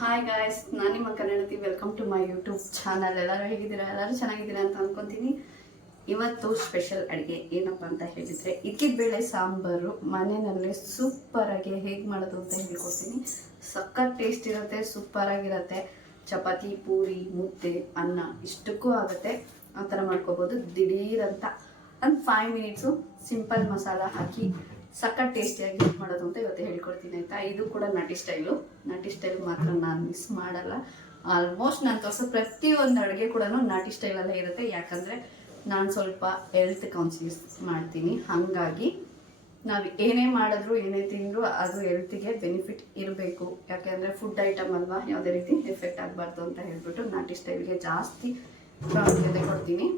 Hi guys, ನಾನು ನಿಮ್ಮ ಕನ್ನಡತಿ. Welcome to my YouTube channel. ಎಲ್ಲರೂ ಹೇಗಿದ್ದೀರಾ? ಎಲ್ಲರೂ ಚೆನ್ನಾಗಿದ್ದೀರಾ ಅಂತ ಅನ್ಕೊಂತೀನಿ. ಇವತ್ತು ಸ್ಪೆಷಲ್ ಅಡುಗೆ ಏನಪ್ಪ ಅಂತ ಹೇಳಿದರೆ ಇಕ್ಕಿದ ಬೇಳೆ ಸಾಂಬಾರು ಮನೆಯಲ್ಲೇ ಸೂಪರಾಗಿ ಹೇಗೆ ಮಾಡೋದು ಅಂತ ಹೇಳ್ಕೊಡ್ತೀನಿ. ಸಖತ್ ಟೇಸ್ಟ್ ಇರುತ್ತೆ, ಸೂಪರಾಗಿರುತ್ತೆ. ಚಪಾತಿ, ಪೂರಿ, ಮುದ್ದೆ, ಅನ್ನ ಇಷ್ಟಕ್ಕೂ ಆಗುತ್ತೆ. ಆ ಥರ ಮಾಡ್ಕೋಬೋದು. ದಿಢೀರಂತ ಒಂದು 5 ಮಿನಿಟ್ಸು ಸಿಂಪಲ್ ಮಸಾಲ ಹಾಕಿ ಸಖತ್ ಟೇಸ್ಟಿಯಾಗಿ ಮಾಡೋದು ಅಂತ ಇವತ್ತು ಹೇಳ್ಕೊಡ್ತೀನಿ ಆಯಿತಾ. ಇದು ಕೂಡ ನಾಟಿ ಸ್ಟೈಲ್ ಮಾತ್ರ ನಾನು ಮಿಸ್ ಮಾಡಲ್ಲ. ಆಲ್ಮೋಸ್ಟ್ ನಾನು ತೋರಿಸೋ ಪ್ರತಿಯೊಂದು ಅಡುಗೆ ಕೂಡ ನಾಟಿ ಸ್ಟೈಲಲ್ಲೇ ಇರುತ್ತೆ. ಯಾಕಂದರೆ ನಾನು ಸ್ವಲ್ಪ ಹೆಲ್ತ್ ಕಾನ್ಸಿಯಸ್ ಮಾಡ್ತೀನಿ. ಹಾಗಾಗಿ ನಾವು ಏನೇ ಮಾಡಿದ್ರು ಏನೇ ತಿಂದರೂ ಅದು ಹೆಲ್ತಿಗೆ ಬೆನಿಫಿಟ್ ಇರಬೇಕು. ಯಾಕೆಂದರೆ ಫುಡ್ ಐಟಮ್ ಅಲ್ವಾ, ಯಾವುದೇ ರೀತಿ ಎಫೆಕ್ಟ್ ಆಗಬಾರ್ದು ಅಂತ ಹೇಳ್ಬಿಟ್ಟು ನಾಟಿ ಸ್ಟೈಲ್ಗೆ ಜಾಸ್ತಿ ಪ್ರಾಮುಖ್ಯತೆ ಕೊಡ್ತೀನಿ.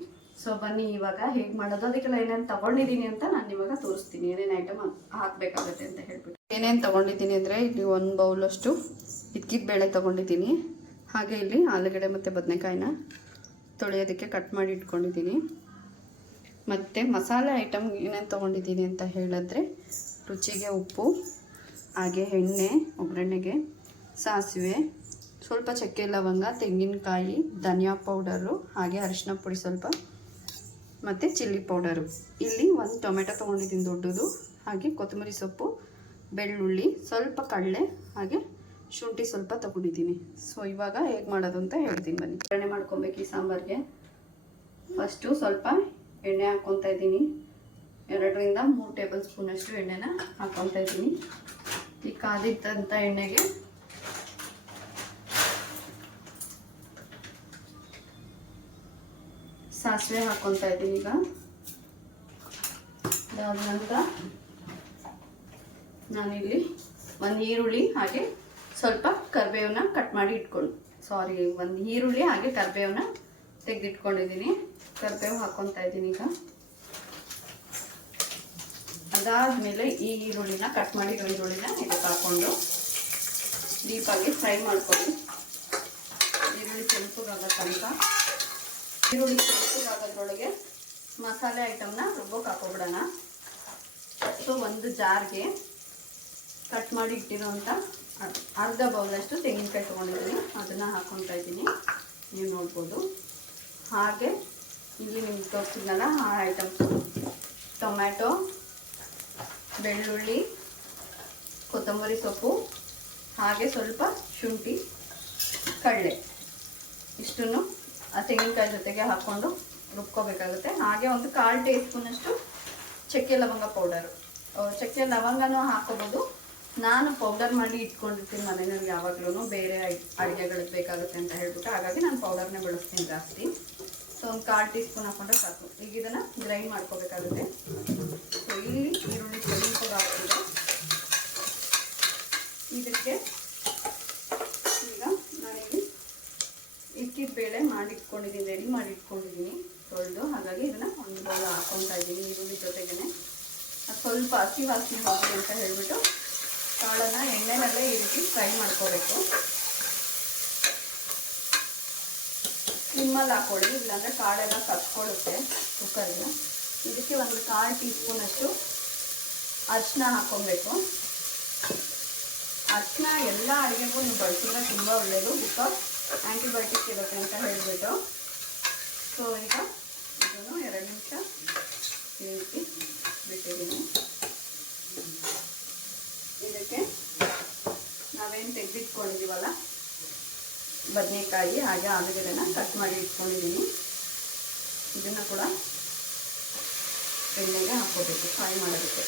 ಸೊ ಬನ್ನಿ ಇವಾಗ ಹೇಗೆ ಮಾಡೋದು, ಅದಕ್ಕೆಲ್ಲ ಏನೇನು ತೊಗೊಂಡಿದ್ದೀನಿ ಅಂತ ನಾನು ಇವಾಗ ತೋರಿಸ್ತೀನಿ. ಏನೇನು ಐಟಮ್ ಹಾಕಬೇಕಾಗತ್ತೆ ಅಂತ ಹೇಳ್ಬಿಟ್ಟು. ಏನೇನು ತೊಗೊಂಡಿದ್ದೀನಿ ಅಂದರೆ ಇಲ್ಲಿ 1 ಬೌಲಷ್ಟು ಇಕ್ಕಿದ ಬೇಳೆ ತೊಗೊಂಡಿದ್ದೀನಿ. ಹಾಗೆ ಇಲ್ಲಿ ಆಲೂಗಡ್ಡೆ ಮತ್ತು ಬದನೆಕಾಯಿನ ತೊಳೆಯೋದಕ್ಕೆ ಕಟ್ ಮಾಡಿ ಇಟ್ಕೊಂಡಿದ್ದೀನಿ. ಮತ್ತು ಮಸಾಲೆ ಐಟಮ್ ಏನೇನು ತೊಗೊಂಡಿದ್ದೀನಿ ಅಂತ ಹೇಳಿದ್ರೆ ರುಚಿಗೆ ಉಪ್ಪು, ಹಾಗೆ ಎಣ್ಣೆ, ಒಗ್ಗರಣೆಗೆ ಸಾಸಿವೆ, ಸ್ವಲ್ಪ ಚಕ್ಕೆ ಲವಂಗ, ತೆಂಗಿನಕಾಯಿ, ಧನಿಯಾ ಪೌಡರು, ಹಾಗೆ ಅರಿಶಿನ ಪುಡಿ ಸ್ವಲ್ಪ, ಮತ್ತು ಚಿಲ್ಲಿ ಪೌಡರು. ಇಲ್ಲಿ 1 ಟೊಮೆಟೊ ತೊಗೊಂಡಿದ್ದೀನಿ ದೊಡ್ಡದು, ಹಾಗೆ ಕೊತ್ತಂಬರಿ ಸೊಪ್ಪು, ಬೆಳ್ಳುಳ್ಳಿ, ಸ್ವಲ್ಪ ಕಡಲೆ, ಹಾಗೆ ಶುಂಠಿ ಸ್ವಲ್ಪ ತೊಗೊಂಡಿದ್ದೀನಿ. ಸೊ ಇವಾಗ ಹೇಗೆ ಮಾಡೋದು ಅಂತ ಹೇಳ್ತೀನಿ ಬನ್ನಿ. ಒಗ್ಗರಣೆ ಮಾಡ್ಕೊಬೇಕು ಈ ಸಾಂಬಾರಿಗೆ. ಫಸ್ಟು ಸ್ವಲ್ಪ ಎಣ್ಣೆ ಹಾಕ್ಕೊತಾ ಇದ್ದೀನಿ. 2 ರಿಂದ 3 ಟೇಬಲ್ ಸ್ಪೂನಷ್ಟು ಎಣ್ಣೆನ ಹಾಕ್ಕೊತಾ ಇದ್ದೀನಿ. ಈ ಕಾದಿದ್ದಂಥ ಎಣ್ಣೆಗೆ ಸಾಸಿವೆ ಹಾಕ್ಕೊತಾ ಇದ್ದೀನಿ. ಈಗ ಅದಾದ ನಂತರ ನಾನಿಲ್ಲಿ 1 ಈರುಳ್ಳಿ ಹಾಗೆ ಸ್ವಲ್ಪ ಕರಿಬೇವನ್ನ ಕಟ್ ಮಾಡಿ ಒಂದು ಈರುಳ್ಳಿ ಹಾಗೆ ಕರಿಬೇವನ್ನ ತೆಗೆದಿಟ್ಕೊಂಡಿದ್ದೀನಿ. ಕರಿಬೇವು ಹಾಕ್ಕೊತಾ ಇದ್ದೀನಿ. ಈಗ ಅದಾದಮೇಲೆ ಈ ಈರುಳ್ಳಿನ ಕಟ್ ಮಾಡಿರೋ ಈರುಳ್ಳಿನ ಇದಕ್ಕೆ ಹಾಕ್ಕೊಂಡು ಡೀಪಾಗಿ ಫ್ರೈ ಮಾಡ್ಕೊಳ್ಳಿ. ಈರುಳ್ಳಿ ಕೆಂಪಗಾಗೋ ತನಕ. ಈರುಳ್ಳಿ ಕೆಂಪಗಾಗೋದ್ರೊಳಗೆ ಮಸಾಲೆ ಐಟಮ್ನ ರುಬ್ಬೋಕೆ ಹಾಕೋಬಿಡೋಣ. ಸೊ ಒಂದು ಜಾರ್ಗೆ ಕಟ್ ಮಾಡಿ ಇಟ್ಟಿರೋಂಥ ಅರ್ಧ ಬೌಲಷ್ಟು ತೆಂಗಿನಕಾಯಿ ತೊಗೊಂಡಿದ್ದೀನಿ. ಅದನ್ನು ಹಾಕ್ಕೊತಾ ಇದ್ದೀನಿ, ನೀವು ನೋಡ್ಬೋದು. ಹಾಗೆ ಇಲ್ಲಿ ನಿಮ್ಗೆ ತೋರಿಸಿದ್ನಲ್ಲ ಆ ಐಟಮ್ಸು: ಟೊಮ್ಯಾಟೊ, ಬೆಳ್ಳುಳ್ಳಿ, ಕೊತ್ತಂಬರಿ ಸೊಪ್ಪು, ಹಾಗೆ ಸ್ವಲ್ಪ ಶುಂಠಿ, ಕಡಲೆ, ಇಷ್ಟನ್ನು ಆ ತೆಂಗಿನಕಾಯಿ ಜೊತೆಗೆ ಹಾಕ್ಕೊಂಡು ರುಬ್ಕೋಬೇಕಾಗುತ್ತೆ. ಹಾಗೆ ಒಂದು 1/4 ಟೀ ಸ್ಪೂನಷ್ಟು ಚಕ್ಕೆ ಲವಂಗ ಪೌಡರು. ಚಕ್ಕೆ ಲವಂಗನೂ ಹಾಕೋಬೋದು. ನಾನು ಪೌಡರ್ ಮಾಡಿ ಇಟ್ಕೊಂಡಿರ್ತೀನಿ ಮನೆಯಲ್ಲಿ ಯಾವಾಗಲೂ, ಬೇರೆ ಅಡುಗೆಗಳಿಗೆ ಬೇಕಾಗುತ್ತೆ ಅಂತ ಹೇಳ್ಬಿಟ್ಟು. ಹಾಗಾಗಿ ನಾನು ಪೌಡರ್ನೇ ಬಳಸ್ತೀನಿ ಜಾಸ್ತಿ. ಸೊ ಒಂದು 1/4 ಟೀ ಸ್ಪೂನ್ ಹಾಕೊಂಡ್ರೆ ಸಾಕು. ಈಗ ಇದನ್ನು ಗ್ರೈಂಡ್ ಮಾಡ್ಕೋಬೇಕಾಗುತ್ತೆ. ಸೊ ಇಲ್ಲಿ ಈರುಳ್ಳಿ ಕೆಂಪಗಾಗ್ತಿದೆ. ಇದಕ್ಕೆ ಈಗ ನಾನಿಲ್ಲಿ ಇಕ್ಕಿದ ಬೇಳೆ ರೆಡಿ ಮಾಡಿ ಇಟ್ಕೊಂಡಿದ್ದೀನಿ ತೊಳೆದು. ಹಾಗಾಗಿ ಇದನ್ನು ಒಂದು ಬೌಲ್ ಹಾಕ್ಕೊತಾ ಇದ್ದೀನಿ ಈರುಳ್ಳಿ ಜೊತೆಗೇ. ಅದು ಸ್ವಲ್ಪ ಹಸಿ ವಾಸನೆ ಹೋಗಲಿ ಅಂತ ಹೇಳ್ಬಿಟ್ಟು ಕಾಳನ್ನು ಎಣ್ಣೆನಲ್ಲೇ ಈ ರೀತಿ ಫ್ರೈ ಮಾಡ್ಕೋಬೇಕು. ನಿಮ್ಮಲ್ಲಿ ಹಾಕ್ಕೊಳ್ಳಿ, ಇಲ್ಲಾಂದರೆ ಕಾಳೆಲ್ಲ ಕಚ್ಕೊಳ್ಳುತ್ತೆ ಕುಕ್ಕರ್ಗೆ. ಇದಕ್ಕೆ ಒಂದು 1/4 ಟೀ ಸ್ಪೂನಷ್ಟು ಅರಿಶಿನ ಹಾಕ್ಕೊಬೇಕು. ಅರಿಶಿನ ಎಲ್ಲ ಅಡುಗೆಗೂ ನೀವು ಬಳಸಿದ್ರೆ ತುಂಬ ಒಳ್ಳೆಯದು, ಬಿಕಾಸ್ ಆ್ಯಂಟಿಬಯೋಟಿಕ್ ಇರುತ್ತೆ ಅಂತ ಹೇಳಿಬಿಟ್ಟು. ಸೊ ಈಗ ಇದನ್ನು 2 ನಿಮಿಷ ಈ ರೀತಿ ಬಿಟ್ಟಿದ್ದೀನಿ. ಇದಕ್ಕೆ ನಾವೇನು ತೆಗೆದಿಟ್ಕೊಂಡಿದ್ದೀವಲ್ಲ ಬದನೆಕಾಯಿ ಹಾಗೆ ಆಲೂಗಡ್ಡೆನ ಕಟ್ ಮಾಡಿ ಇಟ್ಕೊಂಡಿದ್ದೀನಿ. ಇದನ್ನು ಕೂಡ ಎಣ್ಣೆಗೆ ಹಾಕ್ಕೋಬೇಕು ಫ್ರೈ ಮಾಡೋದಕ್ಕೆ.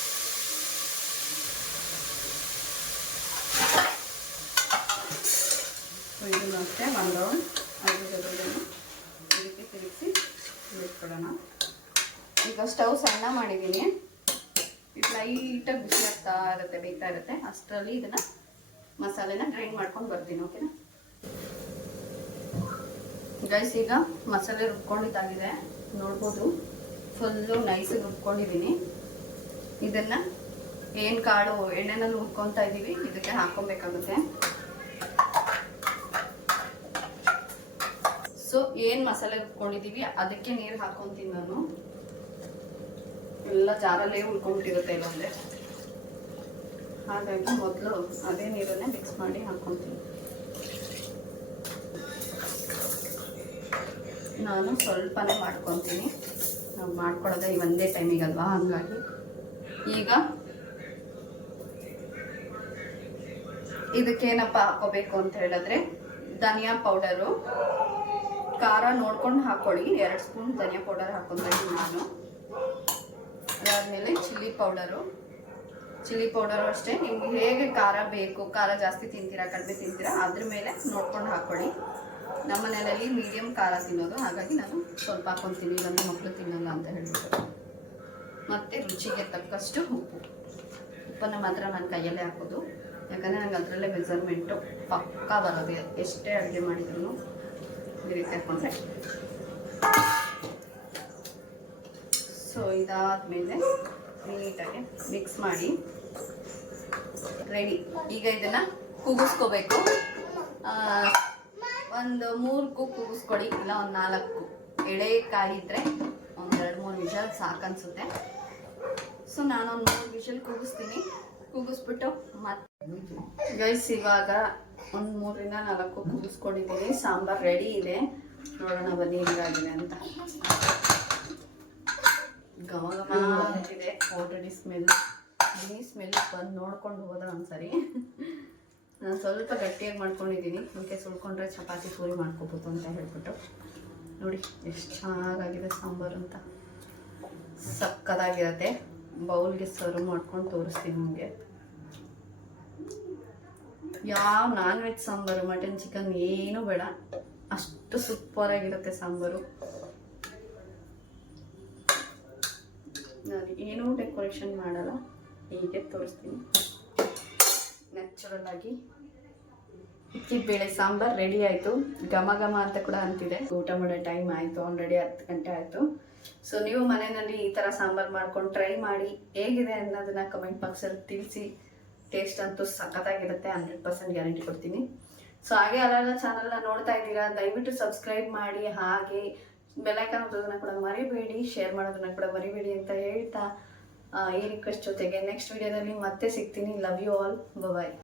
ಸೊ ಇದನ್ನು ಅಷ್ಟೇ 1 ರೌಂಡ್ ಅದ್ರ ಜೊತೆಗೇನು ಇದಕ್ಕೆ ತಿರುಗಿಸಿ ಬಿಟ್ಕೊಡೋಣ. ಈಗ ಸ್ಟವ್ ಸಣ್ಣ ಮಾಡಿದ್ದೀನಿ. ಇದು ಲೈಟಾಗಿ ಬಿಸಿ ಆಗ್ತಾ ಇರುತ್ತೆ, ಬೇಯ್ತಾ ಇರುತ್ತೆ. ಅಷ್ಟರಲ್ಲಿ ಇದನ್ನು ಮಸಾಲೆನ ಗ್ರೈಂಡ್ ಮಾಡ್ಕೊಂಡು ಬರ್ತೀನಿ. ಓಕೆನಾ ಗೈಸ್? ಈಗ ಮಸಾಲೆ ರುಬ್ಕೊಂಡಿದ್ದಾಗಿದೆ, ನೋಡ್ಬೋದು. ಫುಲ್ಲು ನೈಸಾಗಿ ರುಬ್ಕೊಂಡಿದ್ದೀನಿ. ಇದನ್ನು ಏನು ಕಾಳು ಎಣ್ಣೆನಲ್ಲಿ ಹುರ್ಕೊತಾ ಇದ್ದೀವಿ ಇದಕ್ಕೆ ಹಾಕ್ಕೊಬೇಕಾಗುತ್ತೆ. ಸೊ ಏನು ಮಸಾಲೆ ರುಬ್ಕೊಂಡಿದ್ದೀವಿ ಅದಕ್ಕೆ ನೀರು ಹಾಕ್ಕೊತೀನಿ ನಾನು. ಎಲ್ಲ ಜಾರಲ್ಲೇ ಉಳ್ಕೊಂಡ್ಬಿಟ್ಟಿರುತ್ತೆ ಇಲ್ಲೊಂದೇ. ಹಾಗಾಗಿ ಮೊದಲು ಅದೇ ನೀರನ್ನೇ ಮಿಕ್ಸ್ ಮಾಡಿ ಹಾಕ್ಕೊತೀನಿ. ನಾನು ಸ್ವಲ್ಪನೇ ಮಾಡ್ಕೊತೀನಿ. ನಾವು ಮಾಡ್ಕೊಳ್ಳೋದೇ ಒಂದೇ ಟೈಮಿಗಲ್ವಾ, ಹಂಗಾಗಿ. ಈಗ ಇದಕ್ಕೇನಪ್ಪ ಹಾಕೋಬೇಕು ಅಂತ ಹೇಳಿದ್ರೆ ಧನಿಯಾ ಪೌಡರು, ಖಾರ ನೋಡ್ಕೊಂಡು ಹಾಕೊಳ್ಳಿ. 2 ಸ್ಪೂನ್ ಧನಿಯಾ ಪೌಡರ್ ಹಾಕೊಂಡ್ತೀನಿ ನಾನು. ಅದಾದಮೇಲೆ ಚಿಲ್ಲಿ ಪೌಡರು ಅಷ್ಟೇ. ನಿಮ್ಗೆ ಹೇಗೆ ಖಾರ ಬೇಕು, ಖಾರ ಜಾಸ್ತಿ ತಿಂತೀರಾ ಕಡಿಮೆ ತಿಂತೀರಾ ಅದ್ರ ಮೇಲೆ ನೋಡ್ಕೊಂಡು ಹಾಕೊಳ್ಳಿ. ನಮ್ಮ ಮನೆಯಲ್ಲಿ ಮೀಡಿಯಮ್ ಖಾರ ತಿನ್ನೋದು, ಹಾಗಾಗಿ ನಾನು ಸ್ವಲ್ಪ ಹಾಕೊತೀನಿ, ನನ್ನ ಮಕ್ಕಳು ತಿನ್ನಲ್ಲ ಅಂತ ಹೇಳ್ಬಿಟ್ಟು. ಮತ್ತು ರುಚಿಗೆ ತಕ್ಕಷ್ಟು ಉಪ್ಪನ್ನು ಮಾತ್ರ ನಾನು ಕೈಯಲ್ಲೇ ಹಾಕೋದು, ಯಾಕಂದರೆ ನಂಗೆ ಅದರಲ್ಲೇ ಮೆಜರ್ಮೆಂಟು ಪಕ್ಕಾ ಬರೋದು. ಎಷ್ಟೇ ಅಡುಗೆ ಮಾಡಿದ್ರು ಈ ರೀತಿ ಹಾಕ್ಕೊಂಡ್ರೆ. ಸೊ ಇದಾದಮೇಲೆ ನೀಟಾಗಿ ಮಿಕ್ಸ್ ಮಾಡಿ ರೆಡಿ. ಈಗ ಇದನ್ನು ಕೂಗಿಸ್ಕೋಬೇಕು. ಒಂದು 3 ಕೂಗಿಸ್ಕೊಡಿ, ಇಲ್ಲ ಒಂದು 4 ಎಳೆ ಕಾಯಿ ಇದ್ದರೆ ಒಂದು 2-3 ವಿಷಲ್ ಸಾಕನ್ಸುತ್ತೆ. ಸೊ ನಾನೊಂದು 3 ವಿಷಲ್ ಕೂಗಿಸ್ಬಿಟ್ಟು ಮತ್ತೆ ಗೈಸ್ ಇವಾಗ ಒಂದು 3ರಿಂದ 4 ಕೂಗಿಸ್ಕೊಂಡಿದ್ದೀನಿ. ಸಾಂಬಾರು ರೆಡಿ ಇದೆ, ನೋಡೋಣ ಬನ್ನಿ ಹೇಗಾಗಿದೆ ಅಂತ. ಘಮ ಅಂತಿದೆ ಆಲ್ರೆಡಿ ಸ್ಮೆಲ್ ಬಂದು ನೋಡ್ಕೊಂಡು ಹೋದ ಒಂದ್ಸರಿ. ನಾನು ಸ್ವಲ್ಪ ಗಟ್ಟಿಯಾಗಿ ಮಾಡ್ಕೊಂಡಿದ್ದೀನಿ, ಅದಕ್ಕೆ ಸುಳ್ಕೊಂಡ್ರೆ ಚಪಾತಿ ಪೂರಿ ಮಾಡ್ಕೋಬೋದು ಅಂತ ಹೇಳ್ಬಿಟ್ಟು. ನೋಡಿ ಎಷ್ಟು ಚೆನ್ನಾಗಾಗಿದೆ ಸಾಂಬಾರು ಅಂತ, ಸಕ್ಕದಾಗಿರುತ್ತೆ. ಬೌಲ್ಗೆ ಸರ್ವ್ ಮಾಡ್ಕೊಂಡು ತೋರಿಸ್ತೀನಿ ನಿಮಗೆ. ಯಾವ non veg sambar, mutton chicken ಏನೂ ಬೇಡ, ಅಷ್ಟು ಸೂಪರಾಗಿರುತ್ತೆ ಸಾಂಬಾರು. ನಾನು ಏನೂ ಡೆಕೋರೇಷನ್ ಮಾಡಲ್ಲ, ಹೀಗೆ ತೋರಿಸ್ತೀನಿ ನ್ಯಾಚುರಲ್ ಆಗಿ. ಬೇಳೆ ಸಾಂಬಾರು ರೆಡಿ ಆಯಿತು. ಘಮ ಅಂತ ಕೂಡ ಅಂತಿದೆ. ಊಟ ಮಾಡೋ ಟೈಮ್ ಆಯಿತು, ಆಲ್ರೆಡಿ 10 ಗಂಟೆ ಆಯಿತು. ಸೊ ನೀವು ಮನೆಯಲ್ಲಿ ಈ ಥರ ಸಾಂಬಾರು ಮಾಡ್ಕೊಂಡು ಟ್ರೈ ಮಾಡಿ, ಹೇಗಿದೆ ಅನ್ನೋದನ್ನ ಕಮೆಂಟ್ ಬಾಕ್ಸಲ್ಲಿ ತಿಳಿಸಿ. ಟೇಸ್ಟ್ ಅಂತೂ ಸಖತ್ತಾಗಿರುತ್ತೆ, 100% ಗ್ಯಾರಂಟಿ ಕೊಡ್ತೀನಿ. ಸೊ ಹಾಗೆ ಯಾರೆಲ್ಲ ಚಾನಲ್ನ ನೋಡ್ತಾ ಇದ್ದೀರಾ ದಯವಿಟ್ಟು ಸಬ್ಸ್ಕ್ರೈಬ್ ಮಾಡಿ, ಹಾಗೆ ಬೆಲ್ಲೈಕನ್ ಒತ್ತೋದನ್ನ ಕೂಡ ಮರಿಬೇಡಿ, ಶೇರ್ ಮಾಡೋದನ್ನ ಕೂಡ ಮರಿಬೇಡಿ ಅಂತ ಹೇಳ್ತಾ ಈ ರಿಕ್ವೆಸ್ಟ್ ಜೊತೆಗೆ ನೆಕ್ಸ್ಟ್ ವಿಡಿಯೋದಲ್ಲಿ ಮತ್ತೆ ಸಿಗ್ತೀನಿ. Love you all, bye.